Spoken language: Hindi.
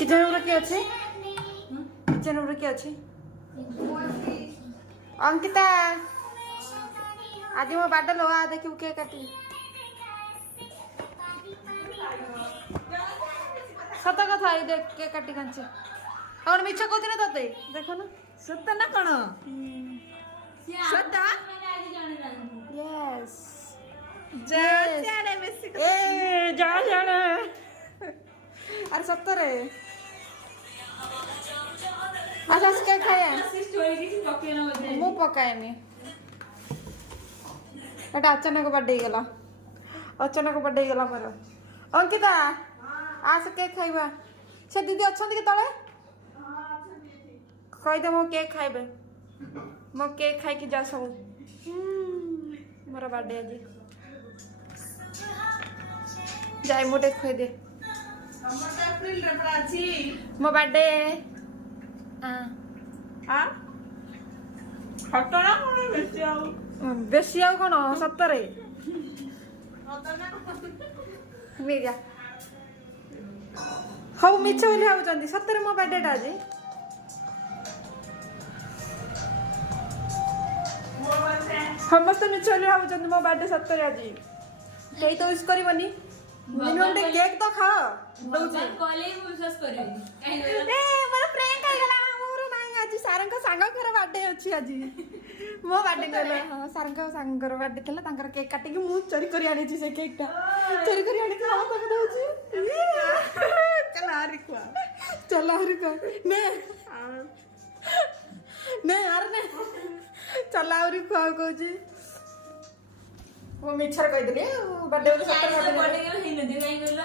किचन में किए अच्छे किचन में किए अच्छे अंकिता आज मो बाडे लो आ देखियो केक काटी सत कथा ये देख केक काटी कांचे और मिछ कोथि न तते देखो ना सत्य ना कण सत्य यस जाने बेसी ए जा जाने अरे सत्तरे अच्छा केक खाया मु पकाएनी एटा अचानक बर्थडे गला अचानक बर्थडे गला मोर अंकिता आस केक खाइबा से दीदी अछंती के तळे कहि दे मो केक खाइबे मो केक खाइ के जा सब मोर बर्थडे आज जाय मोटे खोइ दे एप्रिल रे पड़ा छी मो बर्थडे हां खटना कोन बेसी आउ बेसी आउ कोन सत्तरे मेगा हौ मिछ बोली आउचंदी सत्तरे मो बर्थडे टा आज समस्त मिछ बोली आउचंदी मो बर्थडे सत्तरे आज केई तो विश करबनी मिनिमम टे केक तो खाओ दउची कॉलेज विश्वास करियो ए मोर प्रैंक आ गेला मोर नाही आज सारंग सांग घर बर्थडे अछि आज मो बर्थडे गेला सारंग सांग घर बर्थडे केला तांकर केक काटी के मु चोरी करी आनी छी से केक टा चोरी करी आनी हम तक दउची चला रिक्वा चला हरिका ने ने यार ने चला हरि खुआ कहूची वो मिछर कह दिले बर्थडे बर्थडे के हिन दे काई गेला